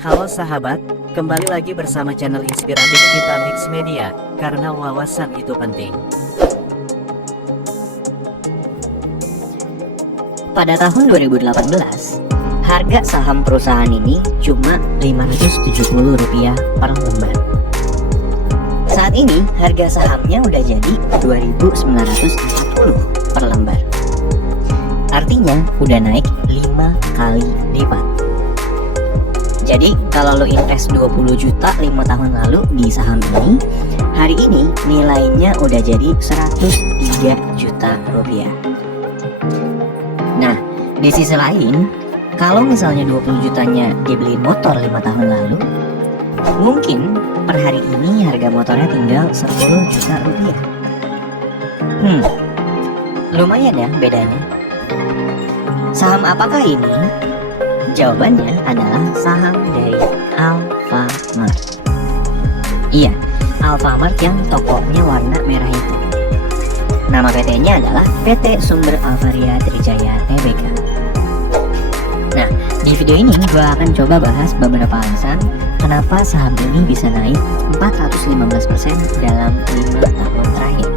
Halo sahabat, kembali lagi bersama channel inspiratif kita Mix Media, karena wawasan itu penting. Pada tahun 2018, harga saham perusahaan ini cuma Rp570 per lembar. Saat ini harga sahamnya udah jadi Rp2.940 per lembar. Artinya udah naik 5 kali lipat. Jadi kalau lo invest 20 juta 5 tahun lalu di saham ini, hari ini nilainya udah jadi 103 juta rupiah. Nah, di sisi lain, kalau misalnya 20 jutanya dibeliin motor 5 tahun lalu, mungkin per hari ini harga motornya tinggal 10 juta rupiah. Lumayan ya bedanya. Saham apakah ini? Jawabannya adalah saham dari Alfamart. Iya, Alfamart yang tokonya warna merah itu. Nama PT-nya adalah PT Sumber Alvaria Trijaya Tbk. Nah, di video ini gue akan coba bahas beberapa alasan kenapa saham ini bisa naik 415% dalam 5 tahun terakhir.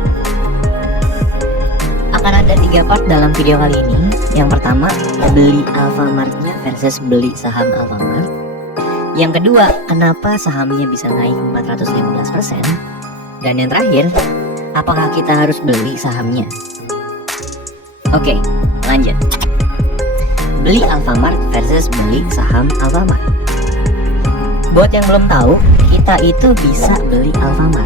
Akan ada 3 part dalam video kali ini. Yang pertama, beli Alfamart-nya versus beli saham Alfamart. Yang kedua, kenapa sahamnya bisa naik 415%. Dan yang terakhir, apakah kita harus beli sahamnya? Oke, lanjut. Beli Alfamart versus beli saham Alfamart. Buat yang belum tahu, kita itu bisa beli Alfamart.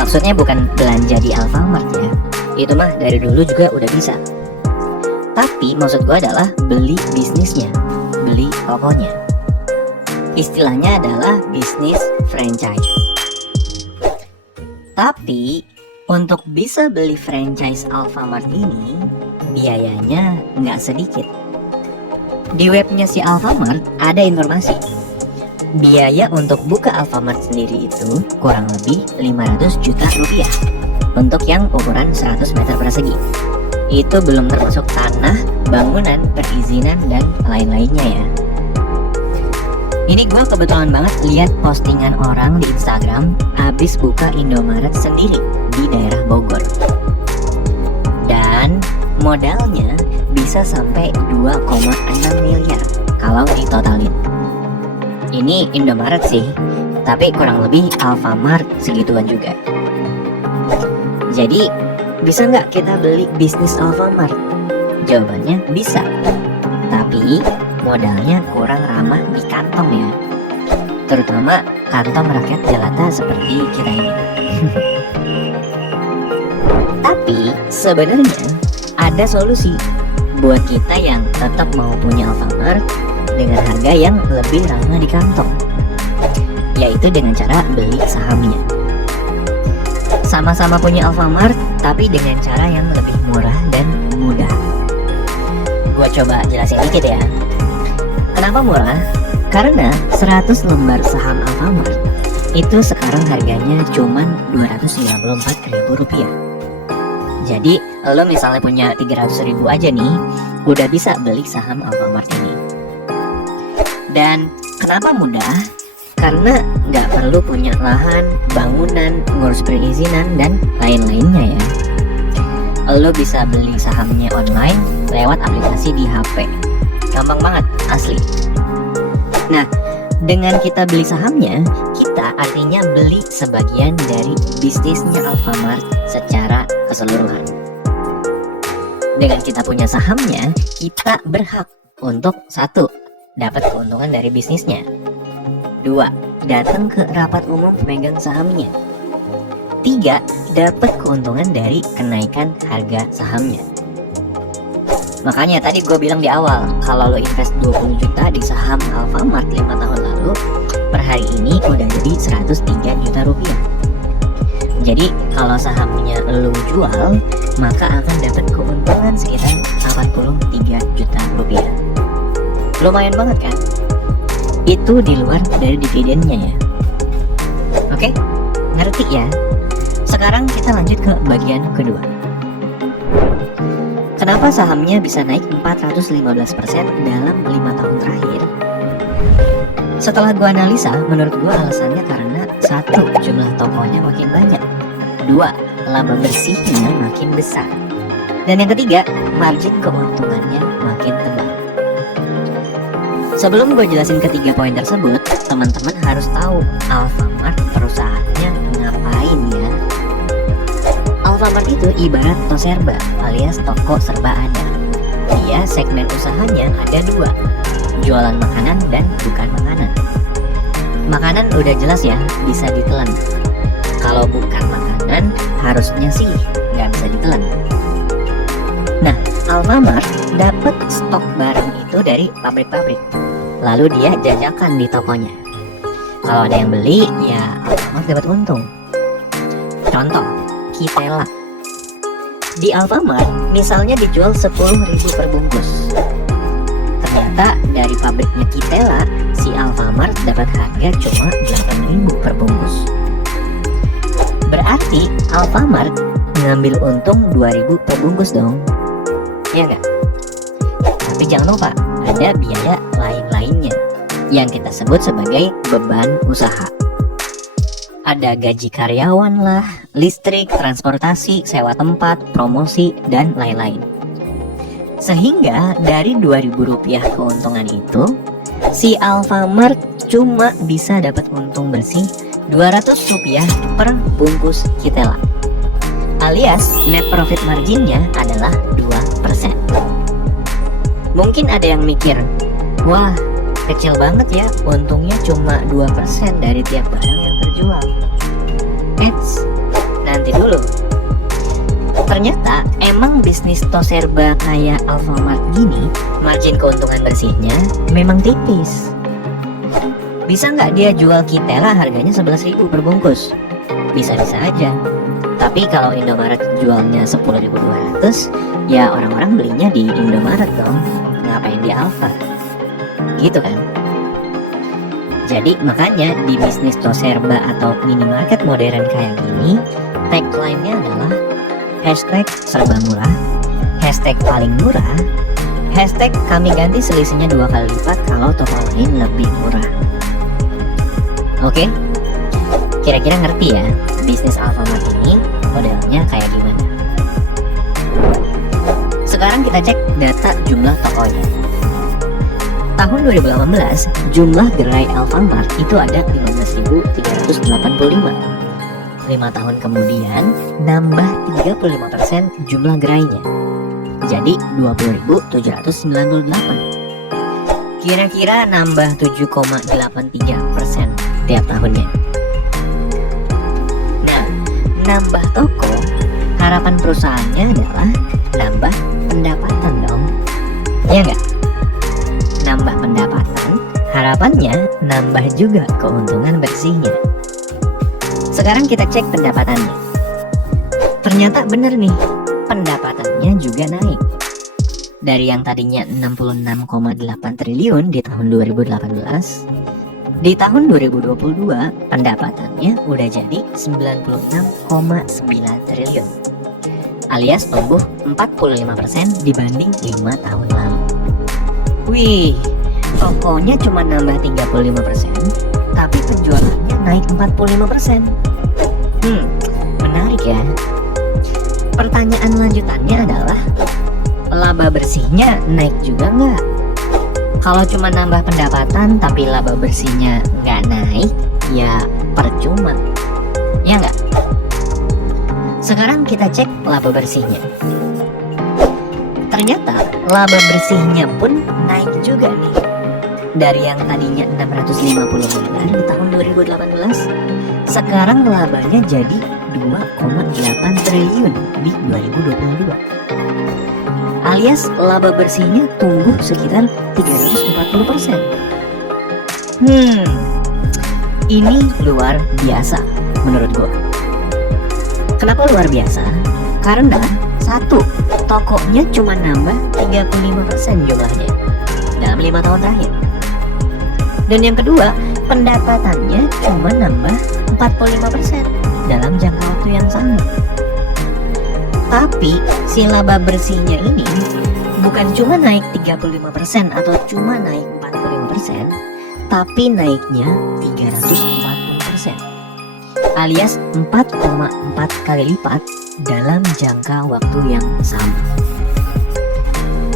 Maksudnya bukan belanja di Alfamart ya. Itu mah dari dulu juga udah bisa. Tapi maksud gue adalah beli bisnisnya, beli tokonya. Istilahnya adalah bisnis franchise. Tapi untuk bisa beli franchise Alfamart ini, biayanya nggak sedikit. Di webnya si Alfamart ada informasi. Biaya untuk buka Alfamart sendiri itu kurang lebih 500 juta rupiah. Untuk yang ukuran 100 meter persegi. Itu belum termasuk tanah, bangunan, perizinan, dan lain-lainnya ya. Ini gue kebetulan banget lihat postingan orang di Instagram habis buka Indomaret sendiri di daerah Bogor. Dan modalnya bisa sampai 2,6 miliar kalau ditotalin. Ini Indomaret sih, tapi kurang lebih Alfamart segituan juga. Jadi, bisa nggak kita beli bisnis Alfamart? Jawabannya bisa. Tapi, modalnya kurang ramah di kantong ya. Terutama kantong rakyat jelata seperti kita ini. Tapi, sebenarnya ada solusi buat kita yang tetap mau punya Alfamart dengan harga yang lebih ramah di kantong. Yaitu dengan cara beli sahamnya. Sama-sama punya Alfamart, tapi dengan cara yang lebih murah dan mudah. Gua coba jelasin dikit ya. Kenapa murah? Karena 100 lembar saham Alfamart itu sekarang harganya cuma Rp294.000. Jadi, lo misalnya punya 300.000 aja nih, udah bisa beli saham Alfamart ini. Dan kenapa mudah? Karena nggak perlu punya lahan, bangunan, ngurus perizinan, dan lain-lainnya ya. Lo bisa beli sahamnya online lewat aplikasi di HP. Gampang banget, asli. Nah, dengan kita beli sahamnya, kita artinya beli sebagian dari bisnisnya Alfamart secara keseluruhan. Dengan kita punya sahamnya, kita berhak untuk 1. Dapat keuntungan dari bisnisnya. 2. Datang ke rapat umum pemegang sahamnya. 3. Dapat keuntungan dari kenaikan harga sahamnya. Makanya tadi gue bilang di awal, kalau lo invest 20 juta di saham Alfamart 5 tahun lalu, per hari ini udah jadi 103 juta rupiah. Jadi kalau sahamnya lo jual, maka akan dapat keuntungan sekitar 83 juta rupiah. Lumayan banget kan? Itu di luar dari dividennya ya. Oke, ngerti ya? Sekarang kita lanjut ke bagian kedua. Kenapa sahamnya bisa naik 415% dalam 5 tahun terakhir? Setelah gua analisa, menurut gua alasannya karena satu, jumlah tokonya makin banyak. Dua, laba bersihnya makin besar. Dan yang ketiga, margin keuntungannya makin tebal. Sebelum gue jelasin ketiga poin tersebut, teman-teman harus tahu Alfamart perusahaannya ngapain ya. Alfamart itu ibarat toserba alias toko serba ada. Dia segmen usahanya ada dua, jualan makanan dan bukan makanan. Makanan udah jelas ya, bisa ditelan. Kalau bukan makanan, harusnya sih nggak bisa ditelan. Nah, Alfamart dapat stok barang itu dari pabrik-pabrik, lalu dia jajakan di tokonya. Kalau ada yang beli, ya Alfamart dapat untung. Contoh, Kitela. Di Alfamart, misalnya dijual 10.000 per bungkus. Ternyata dari pabriknya Kitela, si Alfamart dapat harga cuma 8.000 per bungkus. Berarti Alfamart ngambil untung 2.000 per bungkus dong. Ya nggak? Tapi jangan lupa, ada biaya lain-lainnya yang kita sebut sebagai beban usaha. Ada gaji karyawan lah, listrik, transportasi, sewa tempat, promosi, dan lain-lain. Sehingga dari Rp2.000 keuntungan itu, si Alfamart cuma bisa dapat untung bersih Rp200 per bungkus Kitela. Alias net profit marginnya adalah 2%. Mungkin ada yang mikir, wah kecil banget ya, untungnya cuma 2% dari tiap barang yang terjual. Eits, nanti dulu. Ternyata emang bisnis toserba kayak Alfamart gini, margin keuntungan bersihnya memang tipis. Bisa nggak dia jual Kitela harganya 11.000 per bungkus? Bisa-bisa aja. Tapi kalau Indomaret jualnya 10.200, ya orang-orang belinya di Indomaret dong. Ngapain di Alfa? Gitu kan? Jadi makanya di bisnis toserba atau minimarket modern kayak gini, tagline-nya adalah hashtag serba murah, hashtag paling murah, hashtag kami ganti selisihnya 2 kali lipat kalau toko lain lebih murah. Oke? Kira-kira ngerti ya bisnis Alfamart ini modelnya kayak gimana? Sekarang kita cek data jumlah tokonya. Tahun 2018, jumlah gerai Alfamart itu ada 15.385. 5 tahun kemudian, nambah 35% jumlah gerainya. Jadi 20.798. Kira-kira nambah 7,83% tiap tahunnya. Nah, nambah toko, harapan perusahaannya adalah nambah pendapatan dong. Ya nggak? Nambah pendapatan, harapannya nambah juga keuntungan bersihnya. Sekarang kita cek pendapatannya. Ternyata bener nih, pendapatannya juga naik. Dari yang tadinya 66,8 triliun di tahun 2018, di tahun 2022 pendapatannya udah jadi 96,9 triliun. Alias tumbuh 45% dibanding 5 tahun lalu. Wih, tokonya cuma nambah 35%, tapi penjualannya naik 45%. Menarik ya. Pertanyaan lanjutannya adalah, laba bersihnya naik juga nggak? Kalau cuma nambah pendapatan tapi laba bersihnya nggak naik, ya percuma. Ya nggak? Sekarang kita cek laba bersihnya. Ternyata laba bersihnya pun naik juga nih. Dari yang tadinya 650 miliar di tahun 2018, sekarang labanya jadi 2,8 triliun di 2022. Alias laba bersihnya tumbuh sekitar 340%. Ini luar biasa menurut gua. Kenapa luar biasa? Karena satu, tokonya cuma nambah 35% jumlahnya dalam 5 tahun terakhir. Dan yang kedua, pendapatannya cuma nambah 45% dalam jangka waktu yang sama. Tapi si laba bersihnya ini bukan cuma naik 35% atau cuma naik 45%, tapi naiknya 340%, alias 4,4 kali lipat dalam jangka waktu yang sama.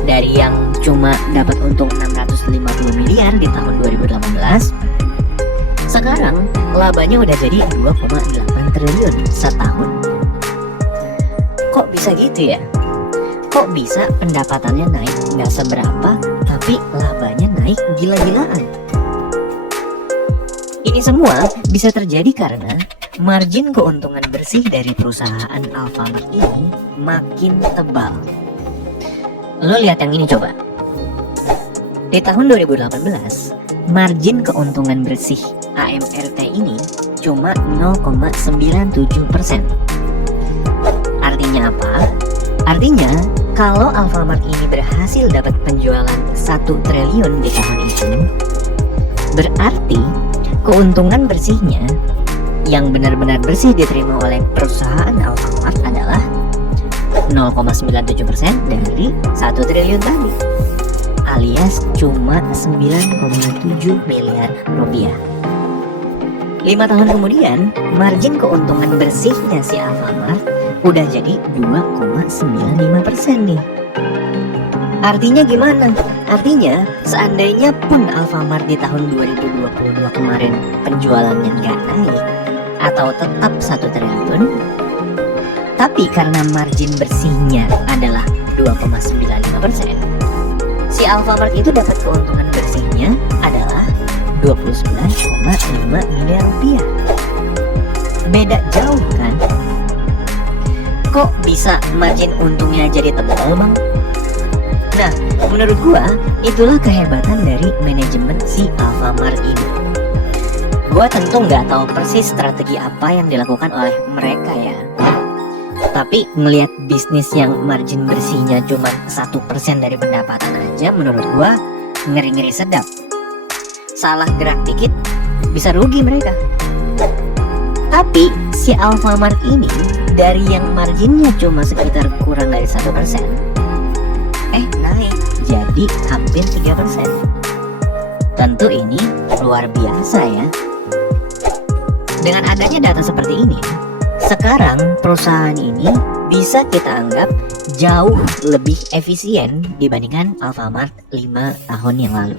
Dari yang cuma dapat untung 650 miliar di tahun 2018, sekarang labanya udah jadi 2,8 triliun setahun. Kok bisa gitu ya? Kok bisa pendapatannya naik nggak seberapa, tapi labanya naik gila-gilaan? Ini semua bisa terjadi karena margin keuntungan bersih dari perusahaan Alfamart ini makin tebal. Lo lihat yang ini coba. Di tahun 2018, margin keuntungan bersih AMRT ini cuma 0,97%. Artinya apa? Artinya kalau Alfamart ini berhasil dapat penjualan 1 triliun di tahun itu, berarti keuntungan bersihnya yang benar-benar bersih diterima oleh perusahaan Alfamart adalah 0,97% dari 1 triliun tadi, alias cuma 9,7 miliar rupiah. 5 tahun kemudian, margin keuntungan bersihnya si Alfamart udah jadi 2,95% nih. Artinya gimana? Artinya seandainya pun Alfamart di tahun 2022 kemarin penjualannya nggak naik atau tetap 1 triliun, tapi karena margin bersihnya adalah 2,95%, si Alfamart itu dapat keuntungan bersihnya adalah 29,5 miliar rupiah. Beda jauh kan? Kok bisa margin untungnya jadi tebal bang? Nah, menurut gua itulah kehebatan dari manajemen si Alfamart ini. Gua tentu nggak tahu persis strategi apa yang dilakukan oleh mereka ya. Tapi ngelihat bisnis yang margin bersihnya cuma 1% dari pendapatan aja, menurut gua ngeri-ngeri sedap. Salah gerak dikit bisa rugi mereka. Tapi si Alfamart ini dari yang marginnya cuma sekitar kurang dari 1%, naik jadi hampir 3%. Tentu ini luar biasa ya. Dengan adanya data seperti ini, sekarang perusahaan ini bisa kita anggap jauh lebih efisien dibandingkan Alfamart 5 tahun yang lalu.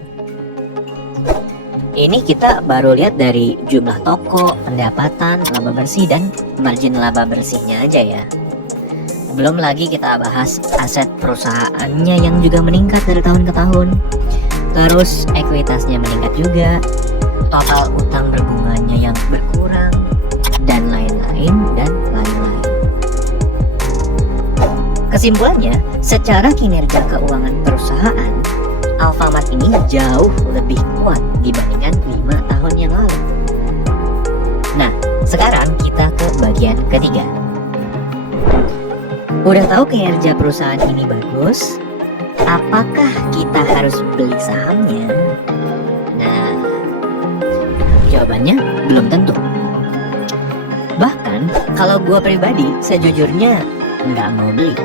Ini kita baru lihat dari jumlah toko, pendapatan, laba bersih, dan margin laba bersihnya aja ya. Belum lagi kita bahas aset perusahaannya yang juga meningkat dari tahun ke tahun. Terus ekuitasnya meningkat juga, total utang berbunganya yang berkurang, dan lain-lain dan lain-lain. Kesimpulannya, secara kinerja keuangan perusahaan, Alfamart ini jauh lebih kuat dibandingkan 5 tahun yang lalu. Nah, sekarang kita ke bagian ketiga. Udah tahu kinerja perusahaan ini bagus, apakah kita harus beli sahamnya? Nah, jawabannya belum tentu. Bahkan kalau gua pribadi sejujurnya nggak mau beli.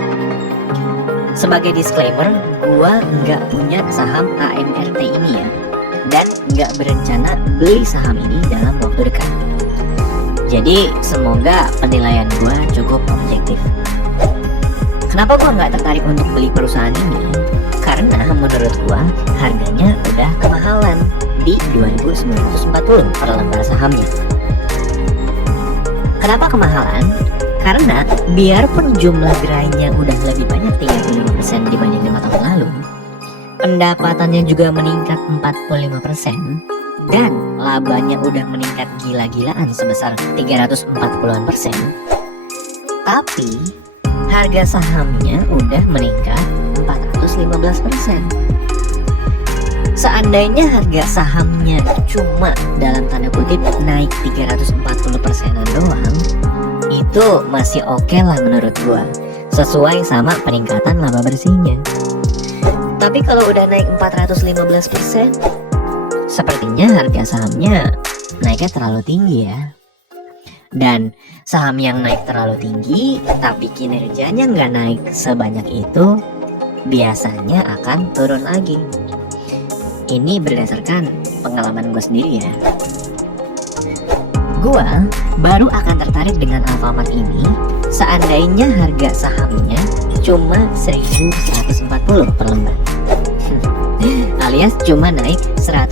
Sebagai disclaimer, gua nggak punya saham AMRT ini ya, dan nggak berencana beli saham ini dalam waktu dekat. Jadi semoga penilaian gua cukup objektif. Kenapa gua nggak tertarik untuk beli perusahaan ini? Karena menurut gua harganya udah kemahalan di 2.940 per lembar sahamnya. Kenapa kemahalan? Karena biarpun jumlah gerainya udah lebih banyak 35% dibanding 5 tahun lalu, pendapatannya juga meningkat 45%, dan labanya udah meningkat gila-gilaan sebesar 340%. Tapi harga sahamnya udah meningkat 415%. Seandainya harga sahamnya cuma dalam tanda kutip naik 340%-an doang, itu masih oke lah menurut gua, sesuai sama peningkatan laba bersihnya. Tapi kalau udah naik 415%, sepertinya harga sahamnya naiknya terlalu tinggi ya. Dan saham yang naik terlalu tinggi tapi kinerjanya nggak naik sebanyak itu, biasanya akan turun lagi. ini berdasarkan pengalaman gue sendiri ya. Gue baru akan tertarik dengan Alfamart ini seandainya harga sahamnya cuma 1.140 per lembar. Alias cuma naik 100%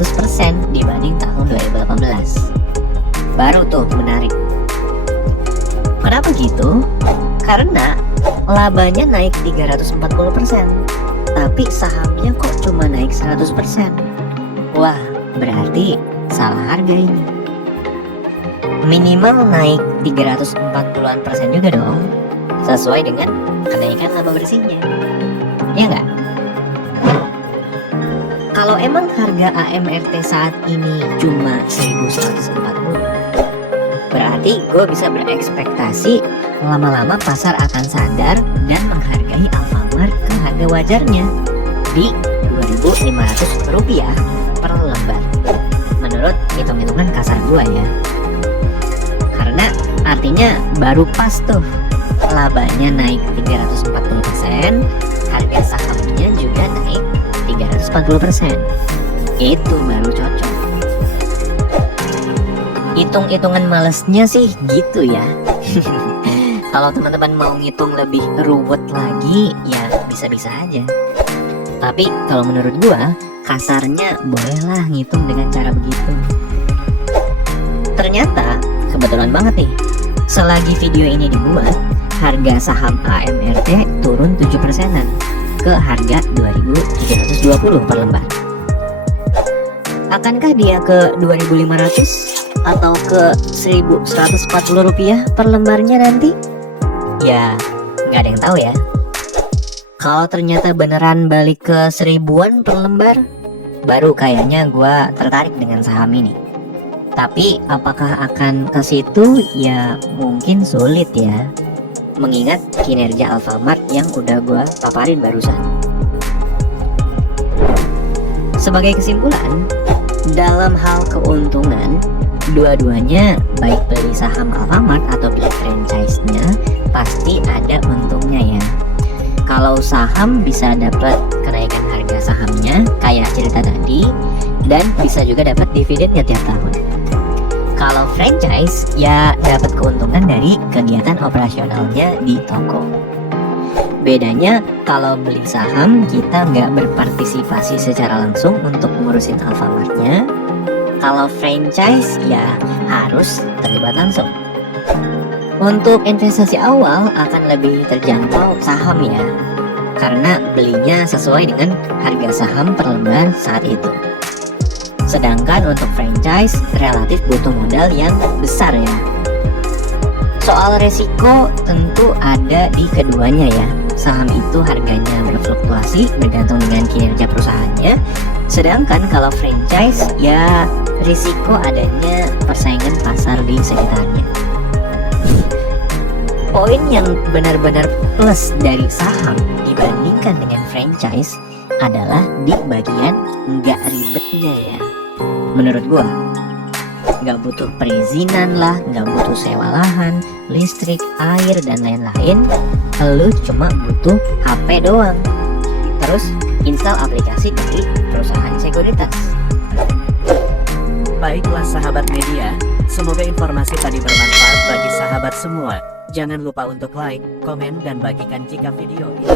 dibanding tahun 2018. Baru tuh menarik. Kenapa gitu? Karena labanya naik 340%, tapi sahamnya kok cuma naik 100%. Wah, berarti salah harga ini. Minimal naik 340-an% juga dong, sesuai dengan kenaikan laba bersihnya. Ya nggak? Kalau emang harga AMRT saat ini cuma 1.140, berarti gue bisa berekspektasi lama-lama pasar akan sadar dan menghargai Alfamart ke harga wajarnya di Rp2.500 per lembar. Menurut hitung-hitungan kasar gue ya. Karena artinya baru pas tuh labanya naik 340%, harga sahamnya juga naik 340%. Itu baru cocok. Hitung-hitungan malesnya sih gitu ya. Kalau teman-teman mau ngitung lebih ruwet lagi ya bisa-bisa aja. Tapi kalau menurut gua kasarnya bolehlah ngitung dengan cara begitu. Ternyata kebetulan banget nih, selagi video ini dibuat, harga saham AMRT turun 7%-an ke harga 2.720 per lembar. Akankah dia ke 2.500 atau ke 1.140 rupiah per lembarnya nanti? Ya, nggak ada yang tahu ya. Kalau ternyata beneran balik ke 1.000-an per lembar, baru kayaknya gua tertarik dengan saham ini. Tapi apakah akan ke situ? Ya mungkin sulit ya, mengingat kinerja Alfamart yang udah gua paparin barusan. Sebagai kesimpulan, dalam hal keuntungan, dua-duanya baik beli saham Alfamart atau beli franchise-nya pasti ada untungnya ya. Kalau saham bisa dapat kenaikan harga sahamnya kayak cerita tadi, dan bisa juga dapat dividennya tiap tahun. Kalau franchise ya dapat keuntungan dari kegiatan operasionalnya di toko. Bedanya kalau beli saham kita nggak berpartisipasi secara langsung untuk ngurusin Alfamartnya. Kalau franchise ya harus terlibat langsung. Untuk investasi awal akan lebih terjangkau saham ya, karena belinya sesuai dengan harga saham per lembar saat itu. Sedangkan untuk franchise relatif butuh modal yang besar ya. Soal resiko tentu ada di keduanya ya. Saham itu harganya berfluktuasi bergantung dengan kinerja perusahaannya. Sedangkan kalau franchise ya risiko adanya persaingan pasar di sekitarnya. Poin yang benar-benar plus dari saham dibandingkan dengan franchise adalah di bagian nggak ribetnya ya. Menurut gua nggak butuh perizinan lah, nggak butuh sewa lahan, listrik, air dan lain-lain. Lu cuma butuh HP doang, terus install aplikasi dari perusahaan sekuritas. Baiklah sahabat media, semoga informasi tadi bermanfaat bagi sahabat semua. Jangan lupa untuk like, komen, dan bagikan jika video ini